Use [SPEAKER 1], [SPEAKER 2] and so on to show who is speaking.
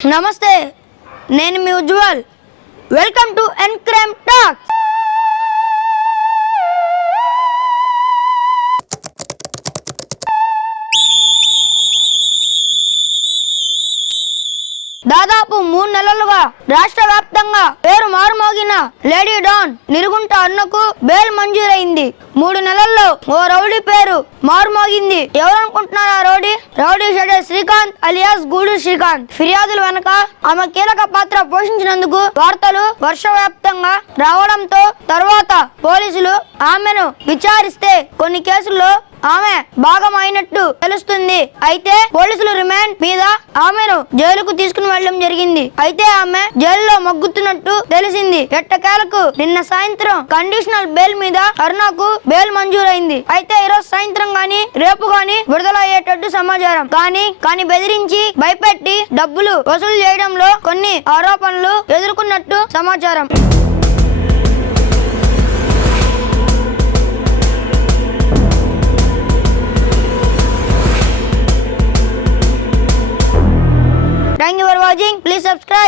[SPEAKER 1] నమస్తే నేను మీ Ujwal. Welcome to N crime talk. దాదాపు మూడు నెలలుగా రాష్ట్ర వ్యాప్తంగా పేరు మారుమోగిన లేడీ డాన్ నిరుగుంట అన్నకు బెయిల్ మంజూరైంది. మూడు నెలల్లో ఓ రౌడీ పేరు మారుమోగింది. ఎవరనుకుంటున్నారు ఆ రౌడీ షెడర్ శ్రీకాంత్ అలియాస్ గూడు శ్రీకాంత్. ఫిర్యాదుల వెనక ఆమె కీలక పాత్ర పోషించినందుకు వార్తలు వర్షవ్యాప్తంగా రావడంతో తర్వాత పోలీసులు ఆమెను విచారిస్తే కొన్ని కేసుల్లో ఆమె భాగమైనట్టు తెలుస్తుంది. అయితే పోలీసులు రిమాండ్ మీద ఆమెను జైలుకు తీసుకుని వెళ్ళడం జరిగింది. అయితే ఆమె జైల్లో మగ్గుతున్నట్టు తెలిసింది. ఎట్టకేలకు నిన్న సాయంత్రం కండిషనల్ బెయిల్ మీద అరుణకు బెయిల్ తెలిసింది అయితే ఈరోజు సాయంత్రం గాని రేపు గాని విడుదల అయ్యేటట్టు సమాచారం. కానీ కానీ బెదిరించి భయపెట్టి డబ్బులు వసూలు చేయడంలో కొన్ని ఆరోపణలు ఎదుర్కొన్నట్టు సమాచారం. Thank you for watching. Please subscribe.